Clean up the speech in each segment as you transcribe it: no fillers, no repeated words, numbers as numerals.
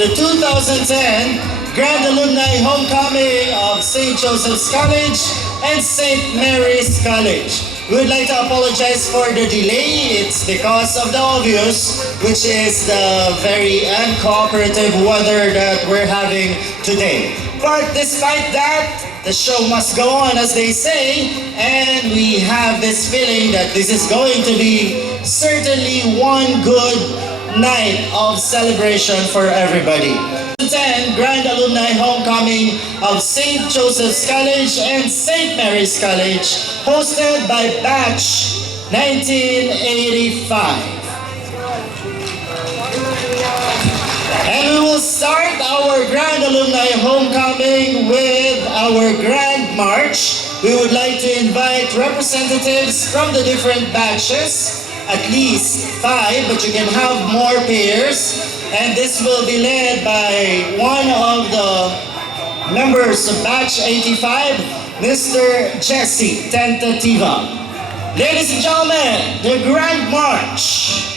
the 2010 Grand Alumni Homecoming of St. Joseph's College and St. Mary's College. We would like to apologize for the delay. It's because of the obvious, which is the very uncooperative weather that we're having today. But despite that, the show must go on, as they say, and we have this feeling that this is going to be certainly one good night of celebration for everybody. 10 Grand Alumni Homecoming of St. Joseph's College and St. Mary's College, hosted by Batch 1985. And we will start our Grand Alumni Homecoming with our Grand March. We would like to invite representatives from the different batches, at least 5, but you can have more pairs. And this will be led by one of the members of Batch 85, Mr. Jesse Tentativa. Ladies and gentlemen, the Grand March.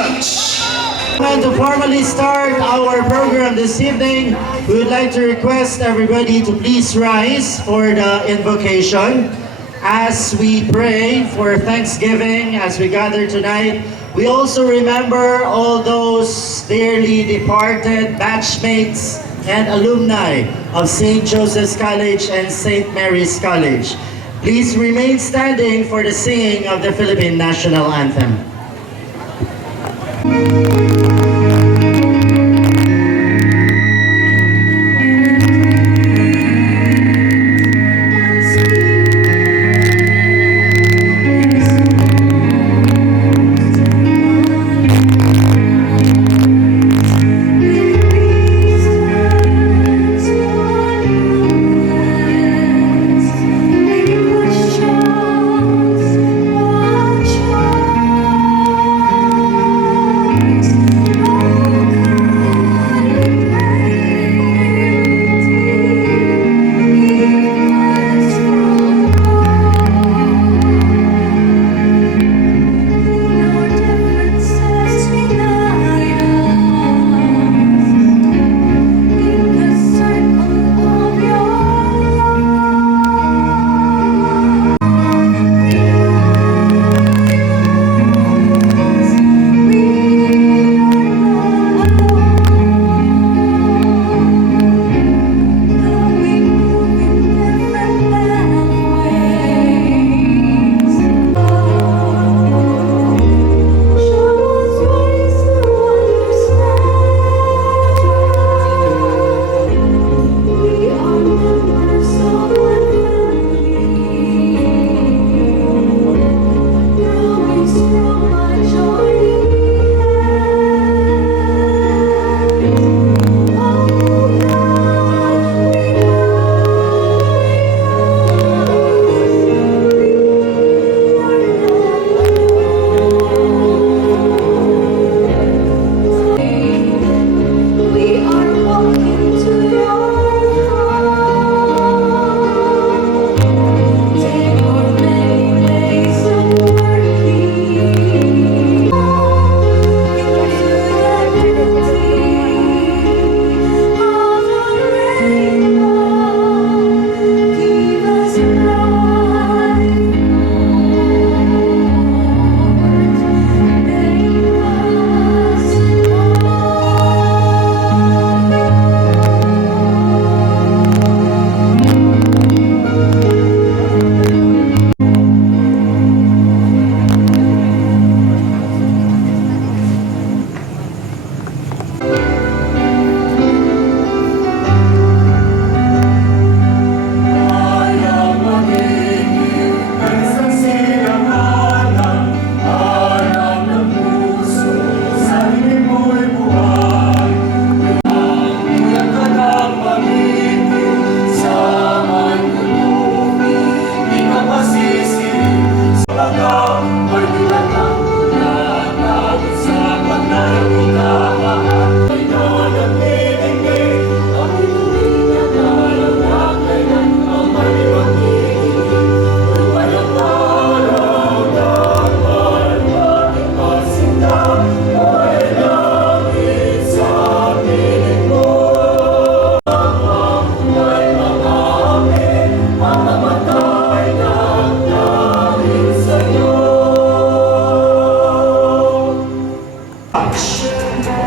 much. And to formally start our program this evening, we would like to request everybody to please rise for the invocation. As we pray for Thanksgiving, as we gather tonight, we also remember all those dearly departed batchmates and alumni of St. Joseph's College and St. Mary's College. Please remain standing for the singing of the Philippine National Anthem.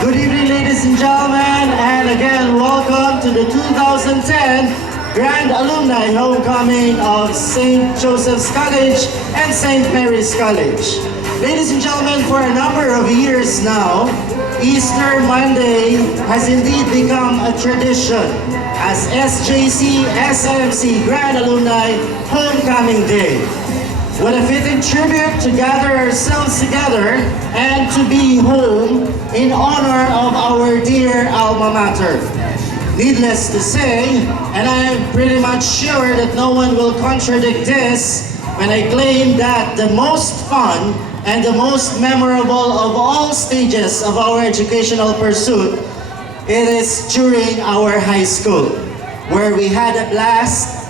Good evening, ladies and gentlemen, and again, welcome to the 2010 Grand Alumni Homecoming of St. Joseph's College and St. Mary's College. Ladies and gentlemen, for a number of years now, Easter Monday has indeed become a tradition as SJC SMC Grand Alumni Homecoming Day. What a fitting tribute to gather ourselves together and to be home in honor of our dear alma mater. Needless to say, and I'm pretty much sure that no one will contradict this when I claim that the most fun and the most memorable of all stages of our educational pursuit, it is during our high school, where we had a blast.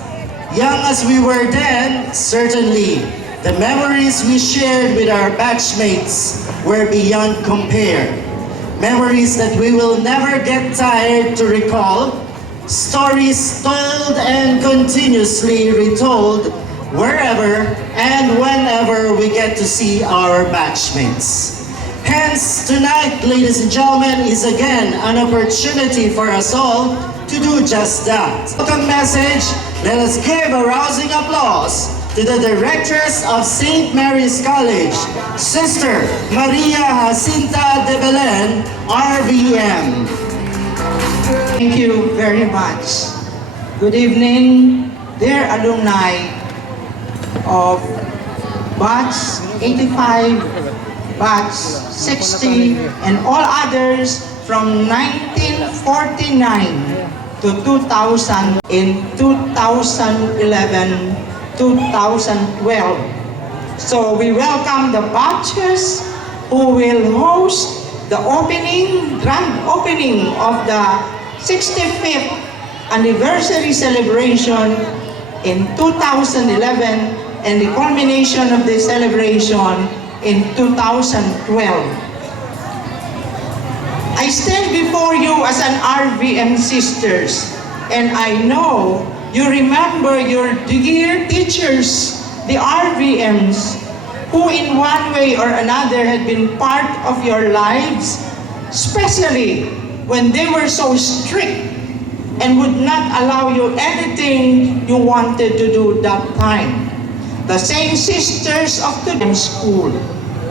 Young as we were then, certainly, The memories we shared with our batchmates were beyond compare. Memories that we will never get tired to recall. Stories told and continuously retold wherever and whenever we get to see our batchmates. Hence, tonight, ladies and gentlemen, is again an opportunity for us all to do just that. Welcome message, let us give a rousing applause to the Directress of St. Mary's College, Sister Maria Jacinta de Belen, RVM. Thank you very much. Good evening, dear alumni of Batch 85, Batch 60, and all others from 1949 to 2000 in 2011, 2012. So we welcome the batches who will host the grand opening of the 65th anniversary celebration in 2011 and the culmination of the celebration in 2012. I stand before you as an RVM sisters, and I know you remember your dear teachers, the RVMs, who in one way or another had been part of your lives, especially when they were so strict and would not allow you anything you wanted to do that time. The same sisters of the school,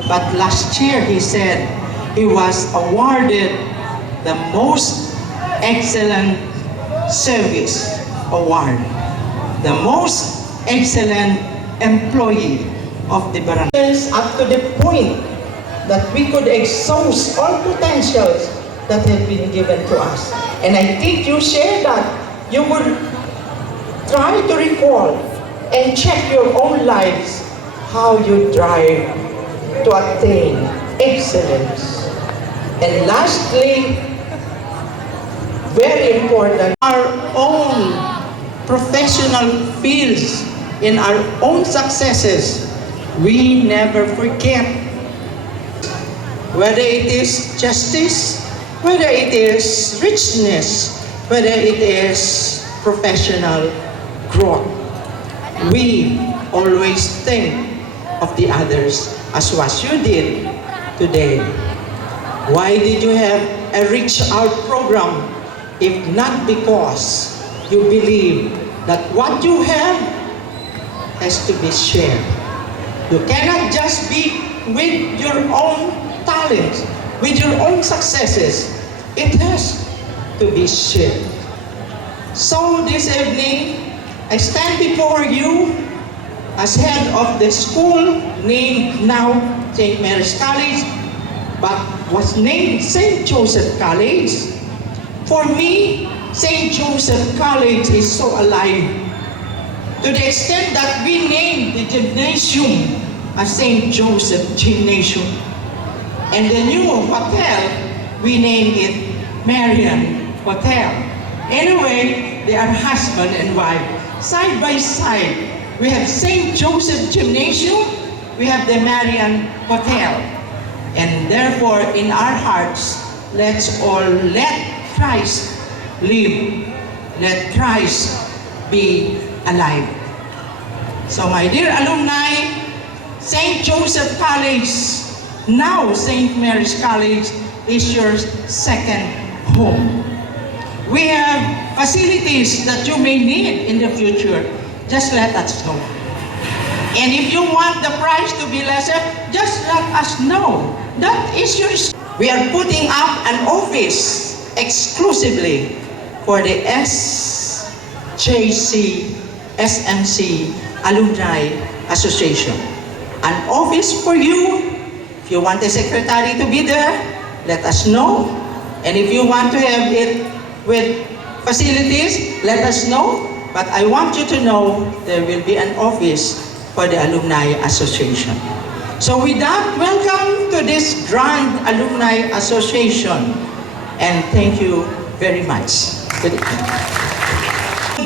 but last year he said he was awarded the most excellent service award, the most excellent employee of the barangay, up to the point that we could exhaust all potentials that had been given to us. And I think you share that. You would try to recall and check your own lives, how you drive to attain excellence. And lastly, very important, our own professional fields, in our own successes, we never forget. Whether it is justice, whether it is richness, whether it is professional growth, we always think of the others as what you did today. Why did you have a reach out program if not because you believe that what you have has to be shared? You cannot just be with your own talents, with your own successes. It has to be shared. So this evening, I stand before you as head of the school named now St. Mary's College, but was named St. Joseph College. For me, St. Joseph College is so alive, to the extent that we named the gymnasium as St. Joseph Gymnasium. And the new hotel, we named it Marian Hotel. Anyway, they are husband and wife. Side by side, we have St. Joseph Gymnasium, we have the Marian Hotel. And therefore, in our hearts, let's all let Christ live. Let Christ be alive. So my dear alumni, St. Joseph College, now St. Mary's College, is your second home. We have facilities that you may need in the future. Just let us know. And if you want the price to be lesser, just let us know. That is your... We are putting up an office exclusively for the SMC Alumni Association. An office for you. If you want the secretary to be there, let us know. And if you want to have it with facilities, let us know. But I want you to know there will be an office for the Alumni Association. So with that, welcome to this Grand Alumni Association. And thank you very much. Good evening.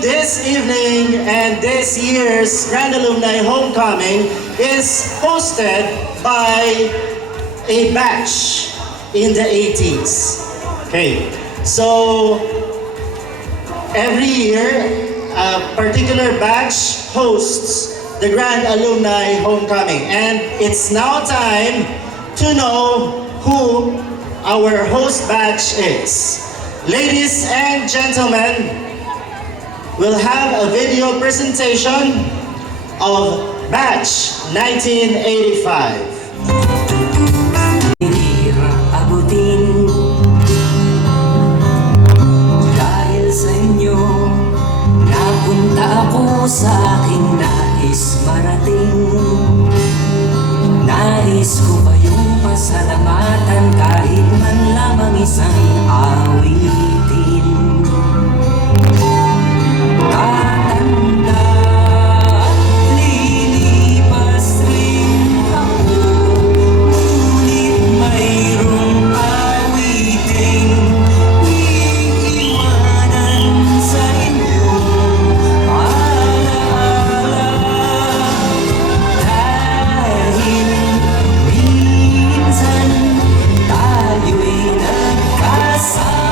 This evening and this year's Grand Alumni Homecoming is hosted by a batch in the 80s. Okay, so every year, a particular batch hosts the Grand Alumni Homecoming. And it's now time to know who our host batch is. Ladies and gentlemen, we'll have a video presentation of batch 1985. Hirap abutin dahil sa inyo napunta ako sa aking nais marating. Nais ko kayong pasalamatan kahit man lamang isang awitin. Tatanda at lilipas rin ako, ngunit mayroong awiting iiwanan sa inyong alaala. Dahil minsan tayo'y nagkasama.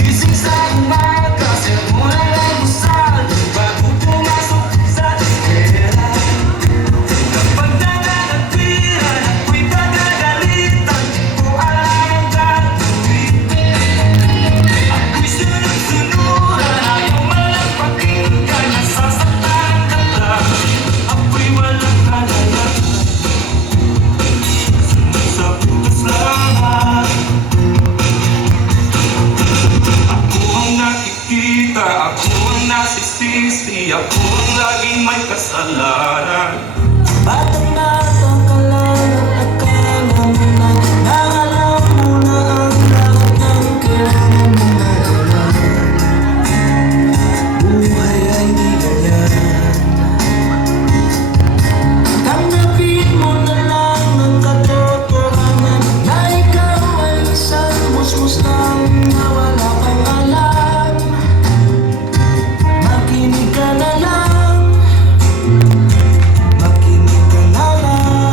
Gising sa umaga, sermon ang almusal, bago pumasok sa eskwela. Kapag nananagpiran, ako'y pagagalitan, di ko alam ang gagawin. Ako'y sunod-sunuran, ayaw malang pakinggan, nasasaktan ka lang, ako'y walang kalalakan. Sunod sa putas lahat. Ako ang nakikita, ako ang nasisisi, ako ang laging may kasalanan. Batang-batang ka lang at akala mo na alam mo na ang lahat ng kailangan mo nalaman. Buhay ay di ganyan. Tanggapin mo na lang ang katotohanan na ikaw ay isang musmus lang na wala kang alam. Makinig ka na lang, makinig ka na lang.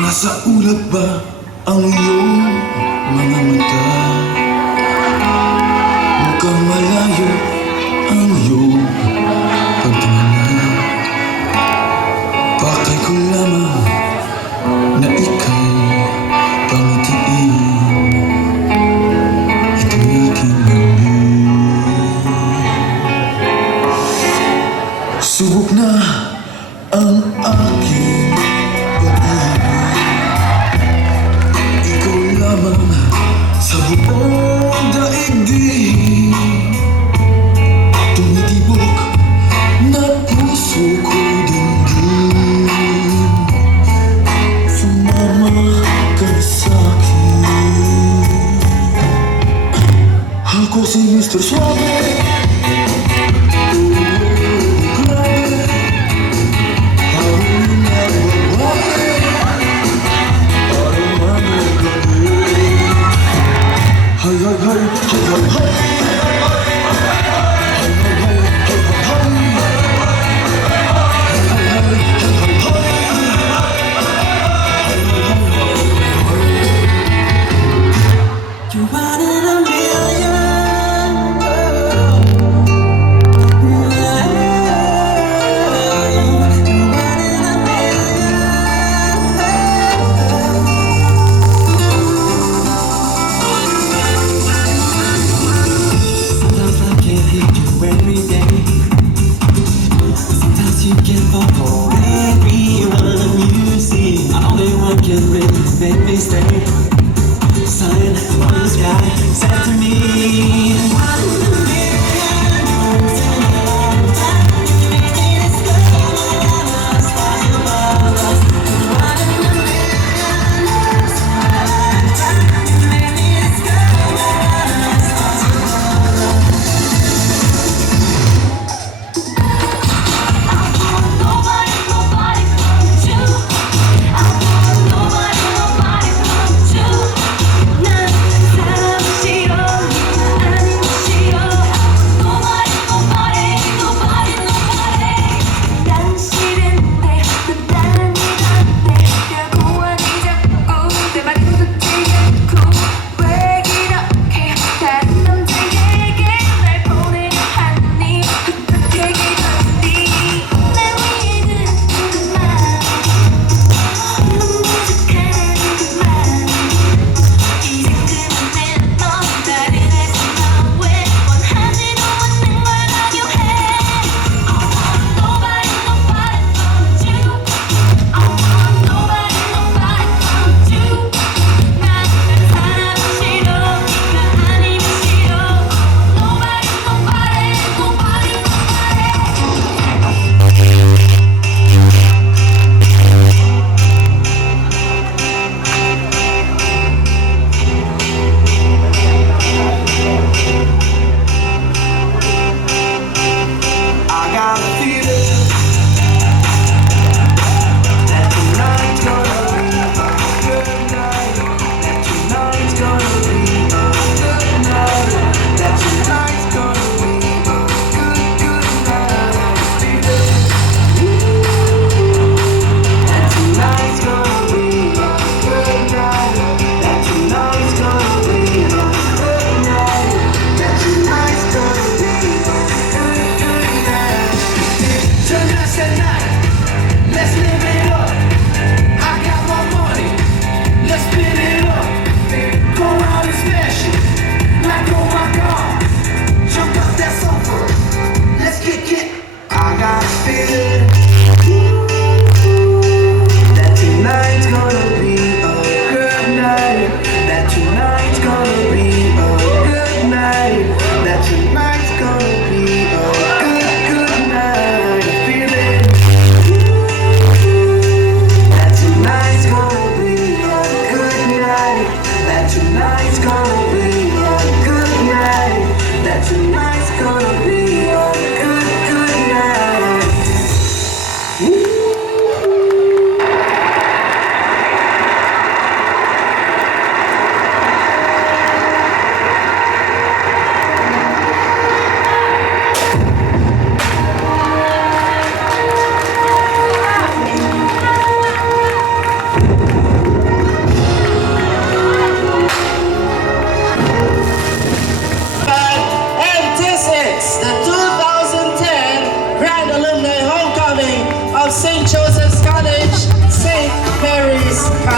Nasa ulap ba ang iyong mga mata? Mukhang malayo ang iyong pagtingin. Pakay ko lamang na ika'y pangitiin. Ito'y aking lamig. Subok na ang aking pag-ibig. Ikaw lamang sa buong daigdig. Tumitibok na puso ko'y dinggin. Sumama ka na sa'kin. Ako si Mr. Suave. You're one in a million. You're one in a Sometimes I can't hit you every day. Sometimes you can fall for everyone you see. Only one can really make me stay. Sun on the sky said to me, one in a million. Once in a lifetime, you made me discover my lost love. One in a million. Once in a lifetime, you made me discover my lost love. Nobody but you. I want nobody but you. 난 사랑을 싫어, 아니 싫어.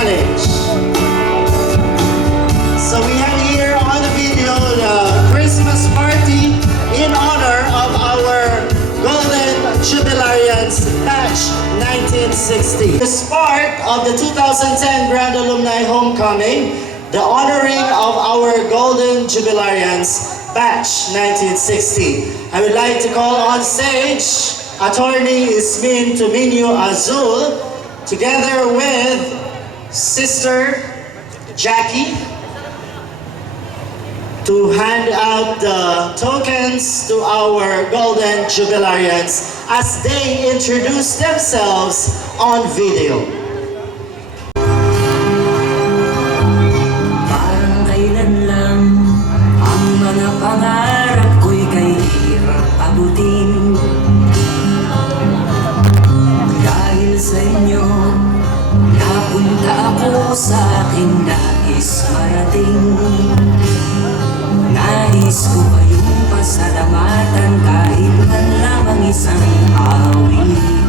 College. So we have here on the video the Christmas party in honor of our Golden Jubilarians batch 1960. As part of the 2010 Grand Alumni Homecoming, the honoring of our Golden Jubilarians batch 1960. I would like to call on stage Attorney Ismin Tuminio Azul together with Sister Jackie to hand out the tokens to our Golden Jubilarians as they introduce themselves on video. Parang kailan lang ang mga pangarap ko'y kay hirap abutin. Dahil sa inyo, napunta ako sa aking nais marating. Nais ko kayong pasalamatan kahit man lamang isang awitin.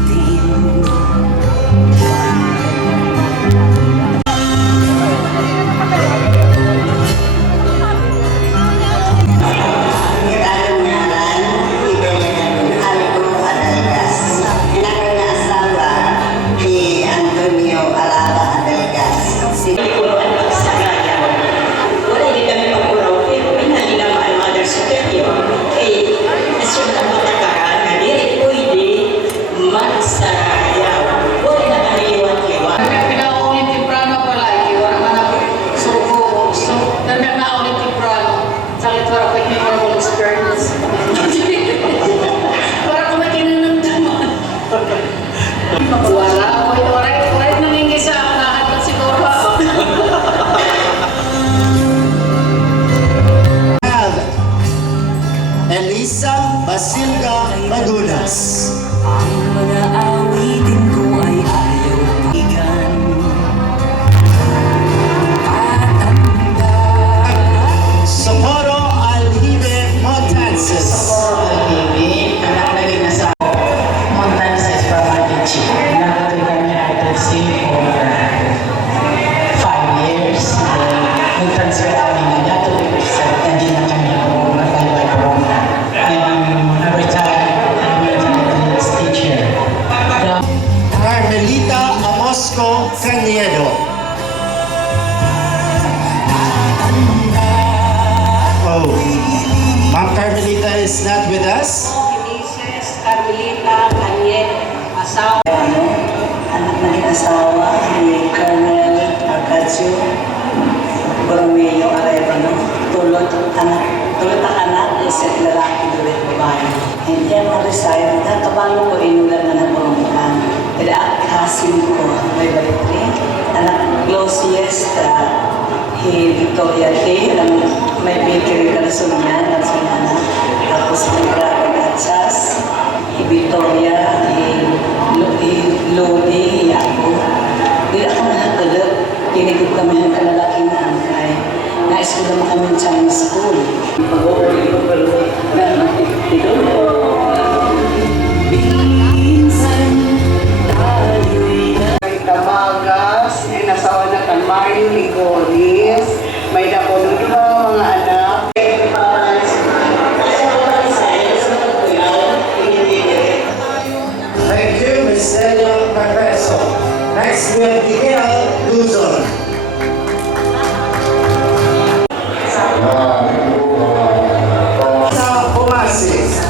Have Elisa Basilga Magunas. Ang mga awitin ko ay ayaw pagigan. Socorro Aljibe Montances. Anak lagi nasa Montances from Argentina. Nakatoy kami RTC for 5 years. Nag-transfer kami na dato sa hindi na kami ako matayaway ko. I'm retired teacher. Carmelita Amosco Caniedo. Oh, Ma'am Carmelita is not with us. Mrs. Carmelita Kanyet, asawa. Anak naging asawa ni Colonel Arcadio Borromeo Arevalo. Tulot ang anak, isip lalaki dulit babae. Hindi ang na-resign, nakabalo ko inulan na nabulungan. Kaya kasim ko, may balitri. Anak closest, Victoria K. May bakery ka niya, na. Tapos may Dragon Atsas, Victoria, Lodi, Yago. Hindi ako nakatulog. Kinigod kami ng kalalaking na angkay. Nais ko naman kami ng Chinese school. Pag-overly ko pero Damagas, inasawa na kan Mario Ligonis, may napunod mga anak. Thank you, Ms. Celia Carreso. Next, we have Miguel Luzon. Sa Pumasis.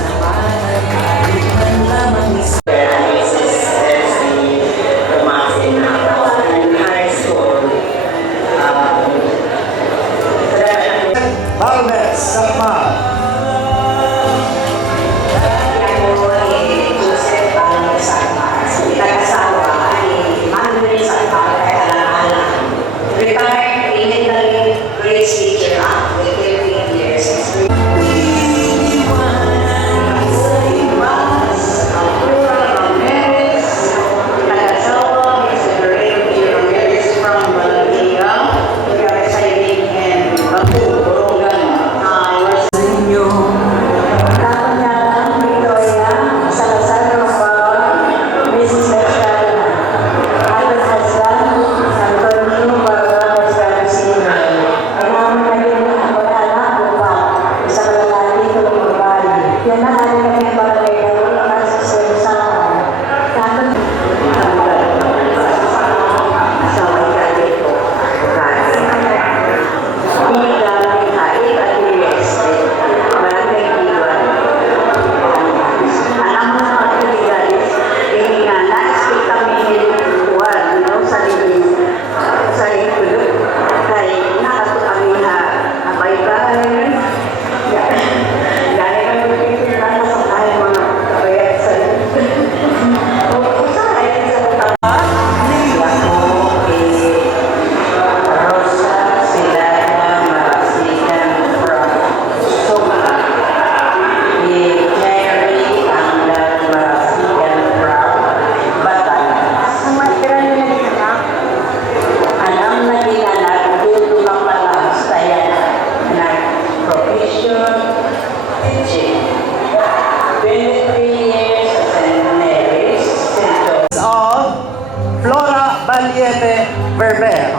Claire.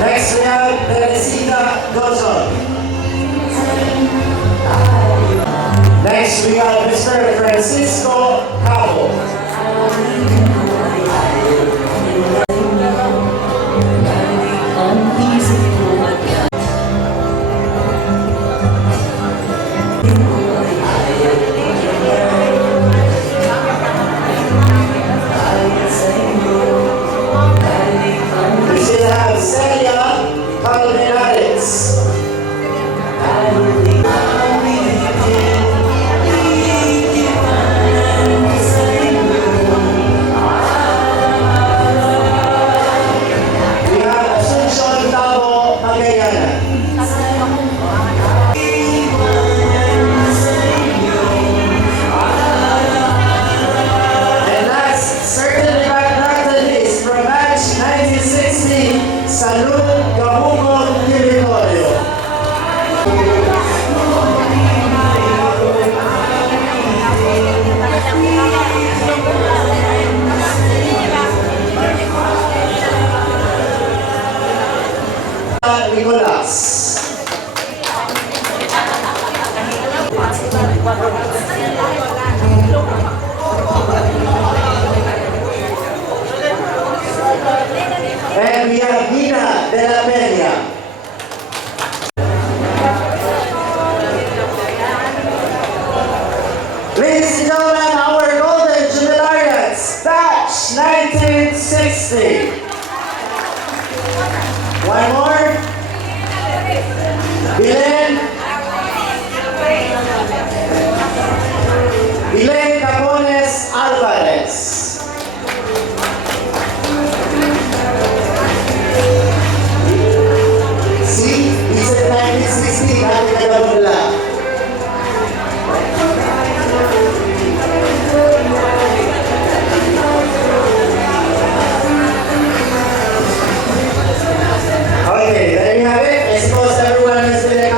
Next we have Teresita Dawson. Next we have Mr. Francisco Cabo. We still have Celia Caldenares. We have Asuncion Tabo Magallanes. And last, certainly not the least, from batch 1960, Salud Gamugon Territorio. Nicolas. And we have Nina de la Peña. Ladies and gentlemen, our golden jubilarians, batch 1960. One more. Bilen Capones Alvarez. See, this is 1960, natin nagawin lang. Okay, there you have it. I suppose everyone has been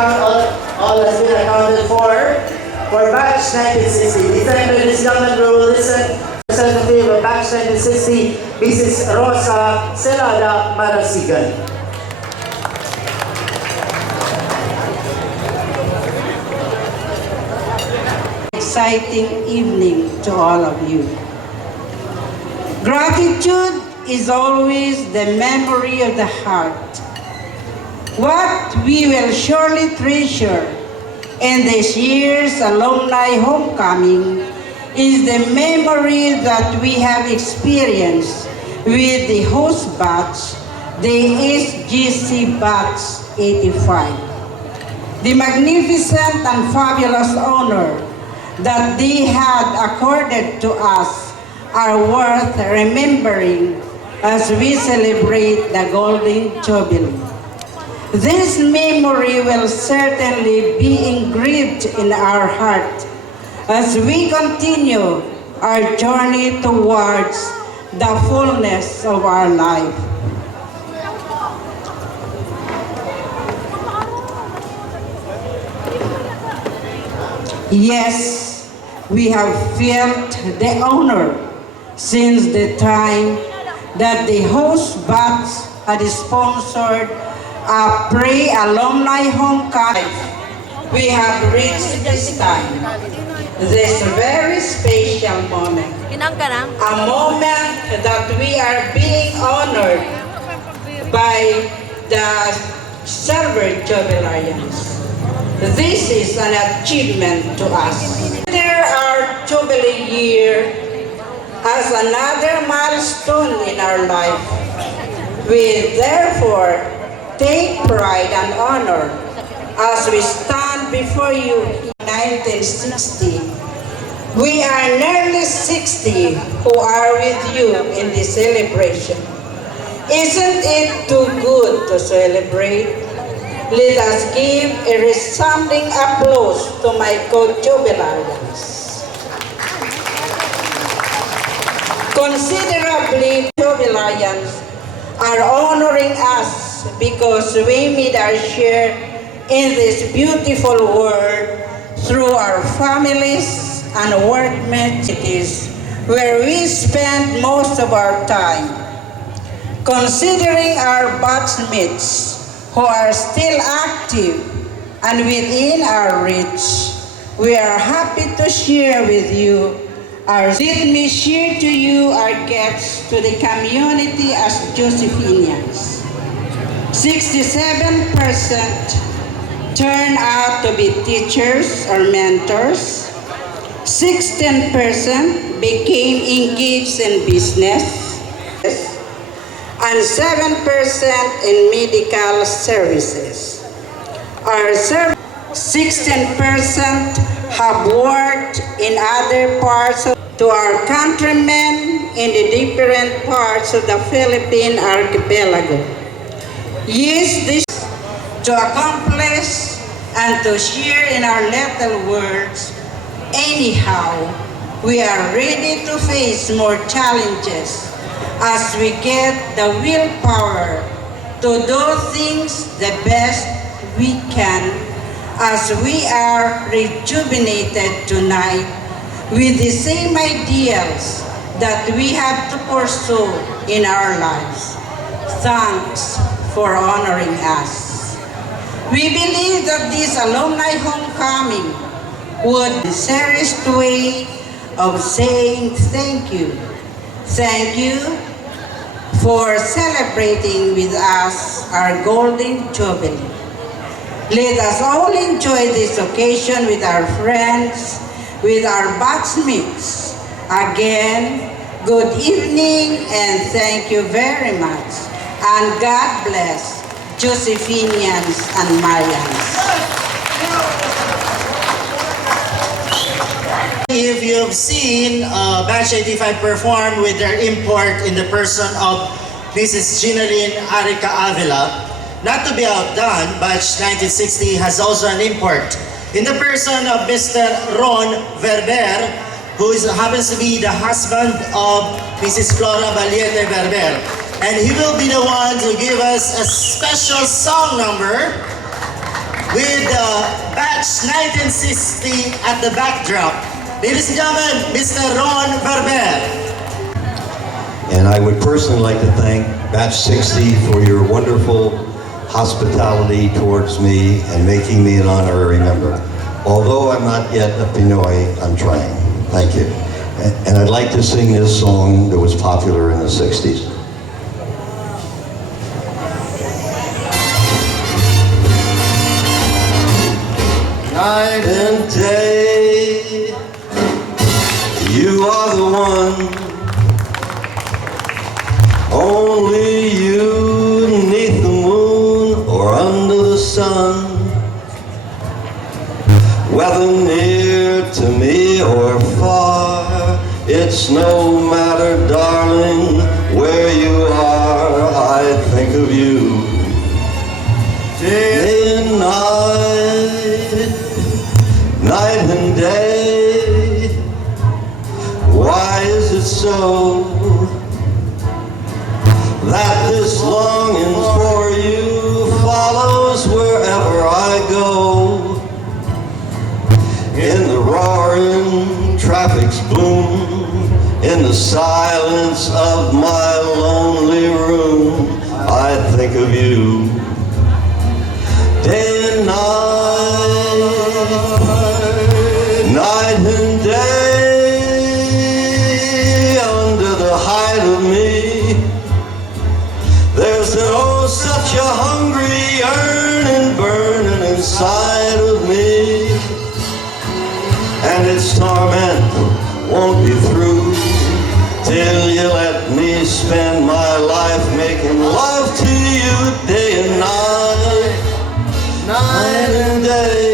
all has been accounted for batch 1960. This time, ladies and gentlemen, we will listen to representative of batch 1960, Mrs. Rosa Celada Marasigan. Exciting evening to all of you. Gratitude is always the memory of the heart. What we will surely treasure in this year's alumni homecoming is the memory that we have experienced with the host batch, the SGC batch 85. The magnificent and fabulous honor that they had accorded to us are worth remembering as we celebrate the Golden Jubilee. This memory will certainly be engraved in our heart as we continue our journey towards the fullness of our life. Yes, we have felt the honor since the time that the host batch had sponsored a pre-alumni homecoming. We have reached this time, this very special moment, a moment that we are being honored by the Silver Jubilarians. This is an achievement to us. There our Jubilee year as another milestone in our life. We therefore take pride and honor as we stand before you in 1960. We are nearly 60 who are with you in this celebration. Isn't it too good to celebrate? Let us give a resounding applause to my co-jubilarians. Considerably, Jubilarians are honoring us because we made our share in this beautiful world through our families and workmates where we spend most of our time. Considering our batchmates who are still active and within our reach, we are happy to share with you let me share to you our gifts to the community as Josephinians. 67% turn out to be teachers or mentors. 16% became engaged in business. And 7% in medical services. 16% have worked in other parts of to our countrymen in the different parts of the Philippine archipelago. Use this to accomplish and to share in our little words. Anyhow, we are ready to face more challenges as we get the willpower to do things the best we can as we are rejuvenated tonight with the same ideals that we have to pursue in our lives. Thanks for honoring us. We believe that this alumni homecoming would be a serious way of saying thank you. Thank you for celebrating with us our Golden Jubilee. Let us all enjoy this occasion with our friends, with our batchmates. Again, good evening and thank you very much. And God bless Josephinians and Marians. If you've seen Batch 85 perform with their import in the person of Mrs. Ginaline Arica Avila, not to be outdone, Batch 1960 has also an import in the person of Mr. Ron Verber, who happens to be the husband of Mrs. Flora Valiente Verber. And he will be the one to give us a special song number with Batch 1960 at the backdrop. Ladies and gentlemen, Mr. Ron Verber. And I would personally like to thank Batch 60 for your wonderful hospitality towards me and making me an honorary member. Although I'm not yet a Pinoy, I'm trying. Thank you. And I'd like to sing this song that was popular in the 60s. Night and day, you are the one, only you neath the moon or under the sun. Whether near to me or far, it's no matter, darling, where you are, I think of you. Day and night, night and day, why is it so that this longing for you follows wherever I go? In the roaring traffic's boom, in the silence of my lonely room, I think of you. Day and night, night and day, under the height of me, there's such a hungry yearning burning inside of me. And its torment won't be through till you let me spend my life making love to you day and night, night and day.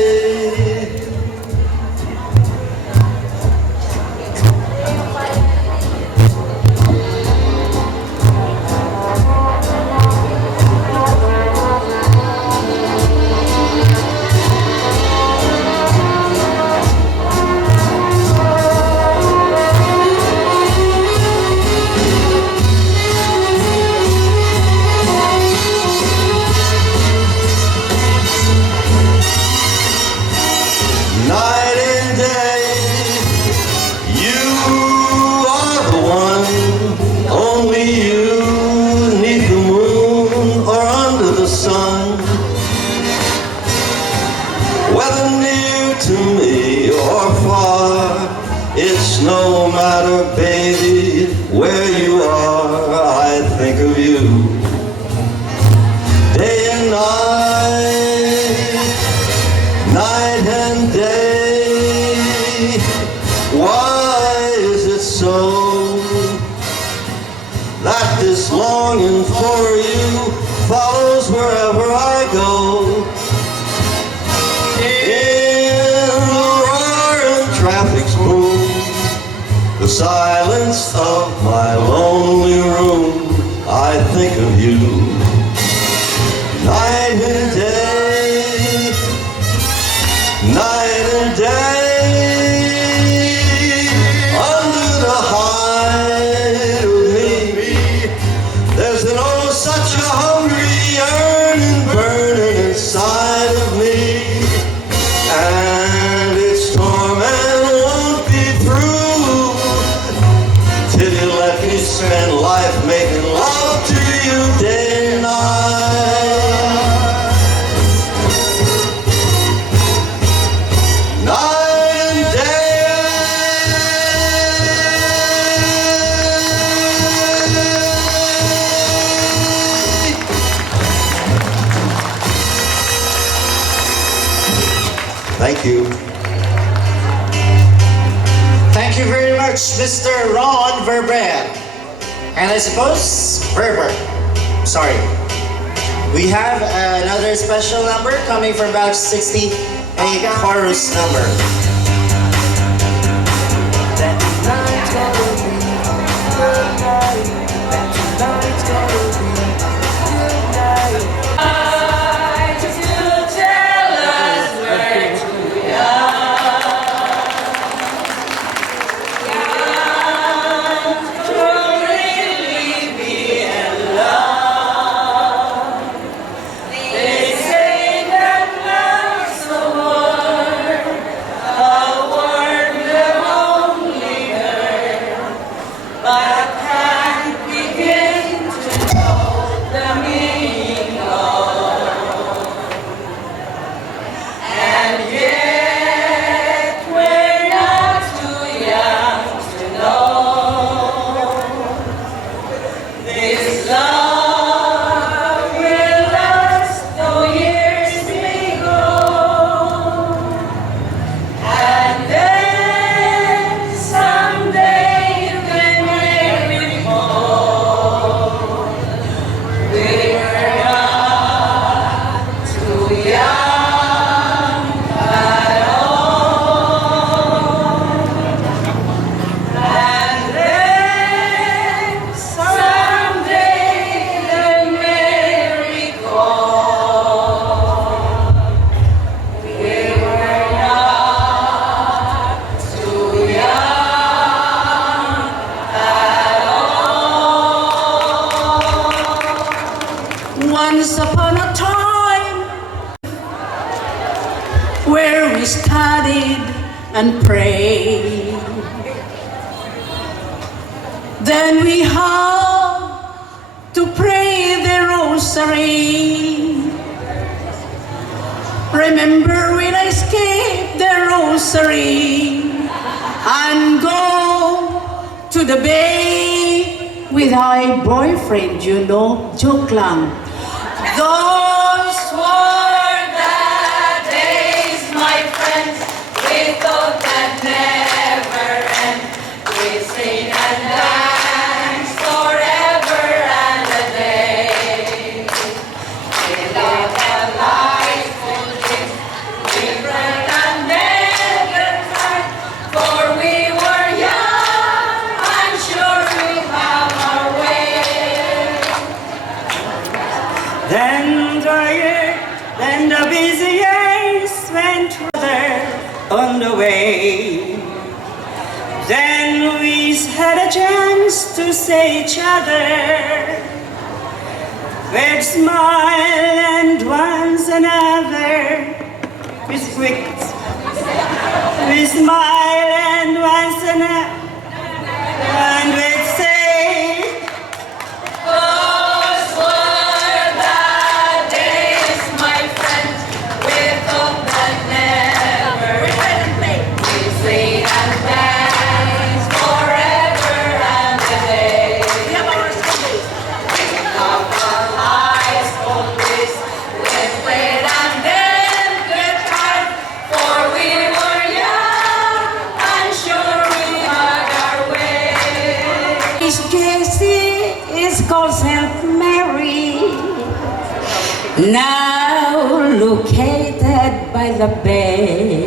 you. Day and night, night and day. Why is it so that this longing for you follows wherever I go? In the roaring traffic's boom, the silence of my lonely room, I think of you. Night and day, night and day, under the hide of me, there's an oh such a hungry yearning burning inside of me, and its torment won't be through till you let me spend life making love to you day and night. Night and day. Thank you. Thank you very much, Mr. Ron Verber. And I suppose Verber. Sorry. We have another special number coming from batch 60, a chorus number. Once upon a time, where we studied and prayed, then we had to pray the rosary. Remember when I skipped the rosary and go to the bay with my boyfriend, you know, joke lang. Those were the days, my friends, we thought that never end. We sing and dance forever and a day. We lived our lives full of dreams, different and never tried, for we were young and sure we have our way. Then the busy years went further on the way. Then we had a chance to see each other with smile and one another. We smile and one another, and we'd say, Those were the days, my friends, we thought that never end. We sing and dance forever and a day. called St. Mary, now located by the bay.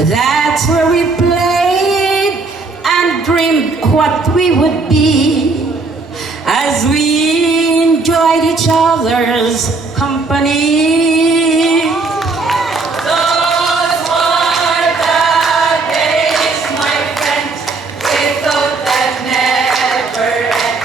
That's where we played and dreamed what we would be as we enjoyed each other's company. Those were the days, my friend, we thought that never end.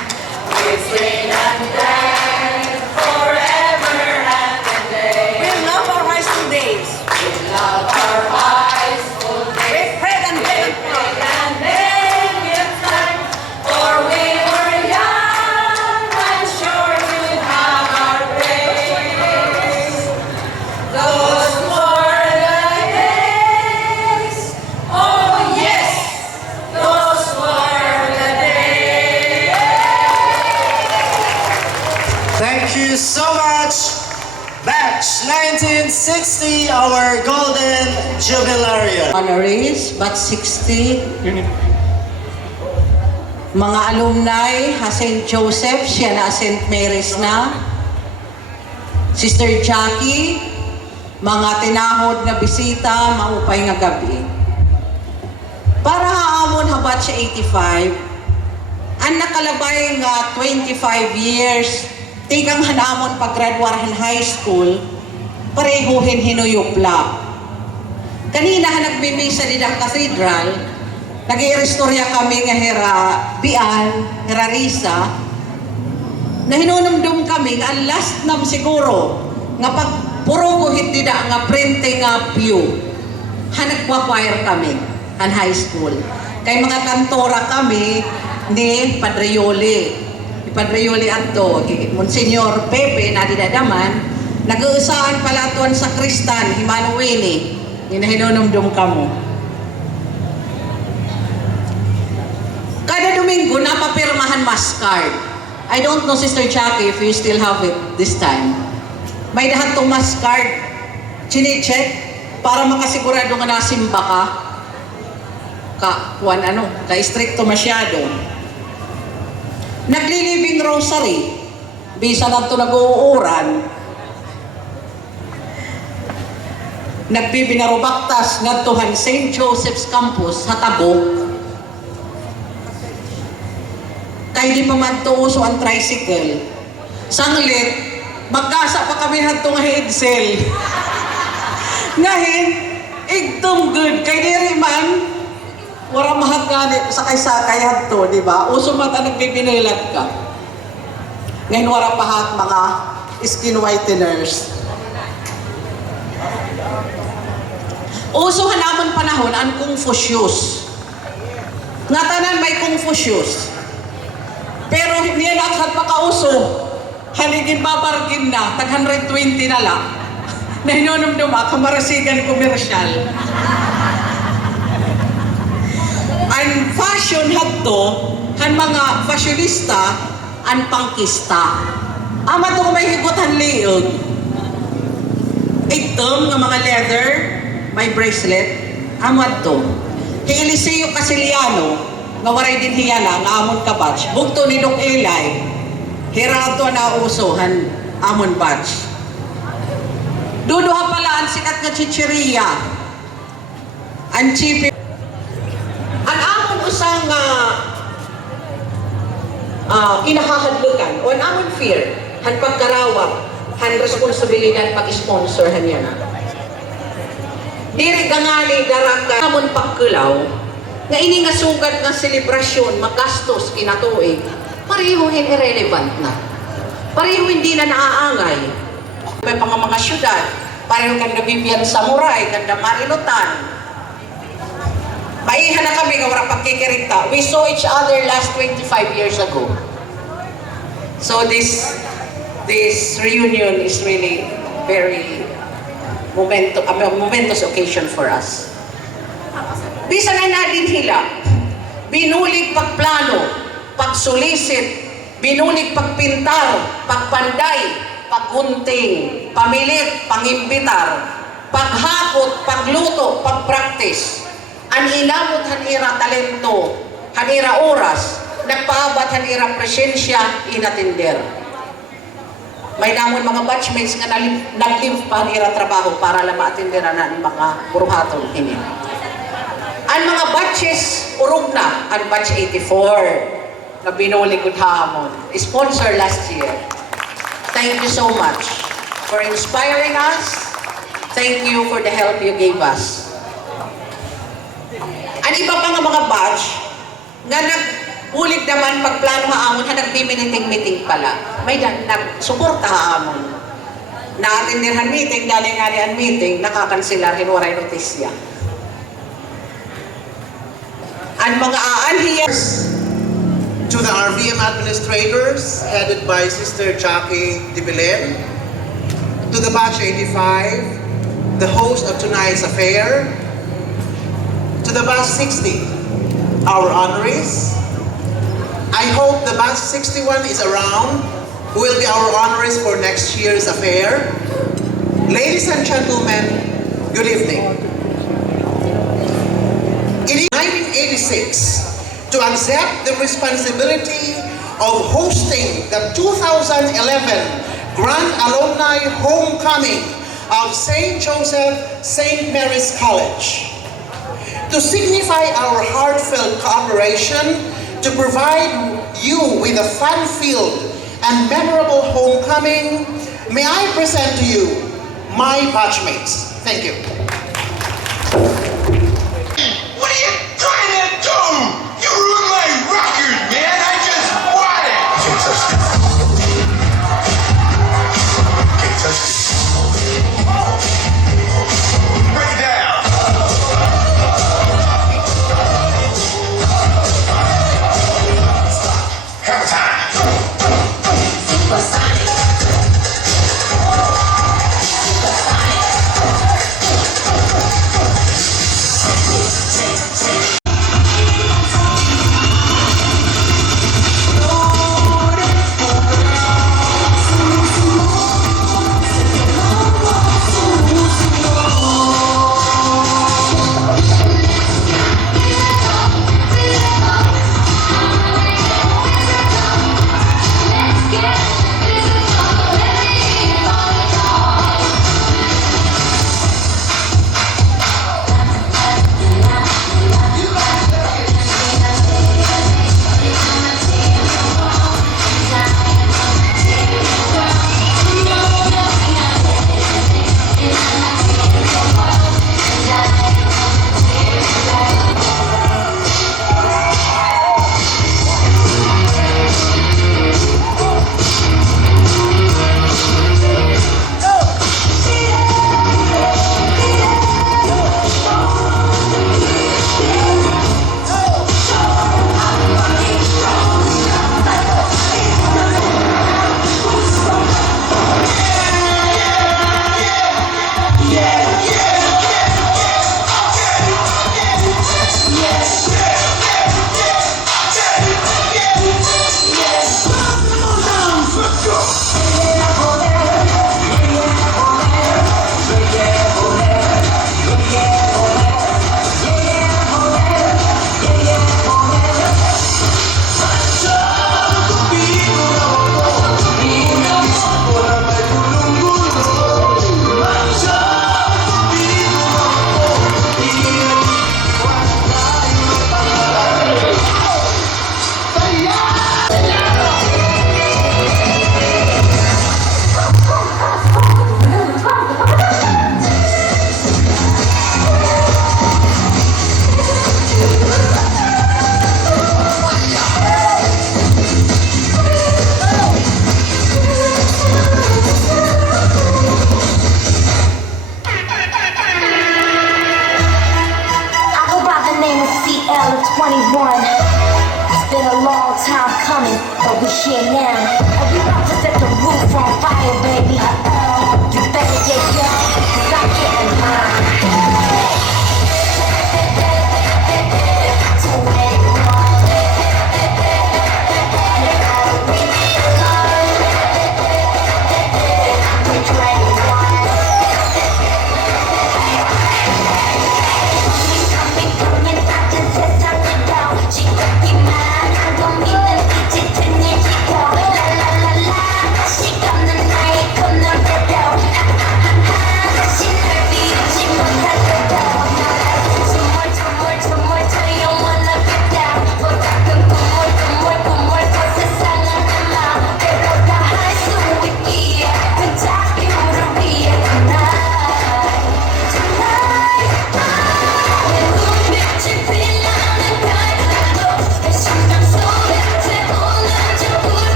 We sing and dance forever and a day. We love our high school days. We love our high school days. We prayed and prayed and then give time, for we were young and sure to have our praise. Those were the days. Oh yes, those were the days. Thank you so much. Batch 1960, our golden jubilarian. Honorees, Batch 60. Mga alumni, St. Joseph, siya na St. Mary's na. Sister Jackie, mga tinahod na bisita, maupay nga gabi. Para haamon ha Batch 85, ang nakalabay nga 25 years, tikang hanamon paggraduarahan high school, parehuhin hinuyupla. Kanina nagbimisa din ang cathedral, nag-i-restorya kami nga hera Bian, hera Risa, na hinunumdum kami nga ang last nam siguro, nga pag puro guhit dida nga printing nga pew, nagpa-choir kami ang high school. Kay mga kantora kami ni Padre Yoli. Ni Padre Yoli Anto, Monsignor Pepe na dinadaman, nag-uusaan pala tuwan sa Kristan, Himanuweni, hinahinunumdum kamo. Kada Domingo, napapirmahan mass card. I don't know, Sister Jackie, if you still have it this time. May dahat tong mass card. Chine-check para makasigurado nga nasimba ka. Ka-stricto masyado. Nagli-living rosary. Bisa na ito nag-uuran. Nagbibinarubaktas nga tuhan St. Joseph's Campus sa Tabok. Kaya di pa man to uso ang tricycle. Sanglit, magkasa pa kami na itong headsel. Ngayon, igtong good. Kaya di rin man, wala mahagani sakay-sakay hanto, di ba? Uso mata nagbibinilag ka. Ngayon wala pahat mga skin whiteners. Uso hanamon panahon ang Confucius. Nga tanan may Confucius. Pero hindi yan agad makauso. Haligin babargin na, tag 120 na lang. Na hinunumduma, kamarasigan komersyal. Ang fashion hadto, ang mga fashionista, ang pangkista. Ama to may higutan liog. Itom nga mga leather, may bracelet, amad to. Kay Eliseo Casiliano, nga waray din hiyala, nga amon ka batch. Bugto ni Doc Eli, hirato na usohan, amon batch. Duduha pala ang sikat nga chicheria. Ang chipi. Ang amon usang kinahahadlukan, o ang amon fear, han pagkarawak, han responsibilidad pag-sponsor han yan. Diri gangali daraka amon pagkulaw, nga ini nga sugat nga selebrasyon, magastos kinatuig, pareho irrelevant na. Pareho hindi na naaangay. May mga syudad, pareho kang Bibian Samurai, kanda Marilutan. Maihan na kami nga wala pagkikirita. We saw each other last 25 years ago. So this reunion is really very momentous occasion for us. Bisa na natin hila, binulig pagplano, pagsulisit, binulig pagpintar, pagpanday, paggunting, pamilit, pangimbitar, paghakot, pagluto, pagpraktis. Ang inamot hanira talento, hanira oras, nagpaabat hanira presensya inatinder. May namon mga batchmates nga nag-live pa hanira trabaho para lang maatindera na ang mga buruhaton ini. Ang mga batches urog na ang batch 84 na binuli ko hamon. Sponsor last year. Thank you so much for inspiring us. Thank you for the help you gave us. Ang iba pa nga mga batch nga nag-ulit naman pagplano haamon ha nagbi-meeting pala. May nag-suporta haamon. Na-attenderhan meeting, dali nga ang meeting, nakakansilar, hinuwaray notisya. Ang mga aanhiyas To the RVM administrators, headed by Sister Jackie de Belen, to the Batch 85, the host of tonight's affair, to the Batch 60, our honorees. I hope the Batch 61 is around, who will be our honorees for next year's affair. Ladies and gentlemen, good evening. In 1986, to accept the responsibility of hosting the 2011 Grand Alumni Homecoming of St. Joseph St. Mary's College. To signify our heartfelt cooperation to provide you with a fun-filled and memorable homecoming, may I present to you my batchmates. Thank you. What are you trying to do? You ruined my record, man! I just bought it! Can't touch this. Can't touch this. Break it down! Hammer time!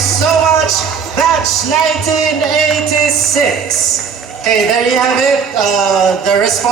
so much, batch 1986. Okay, there you have it. The response.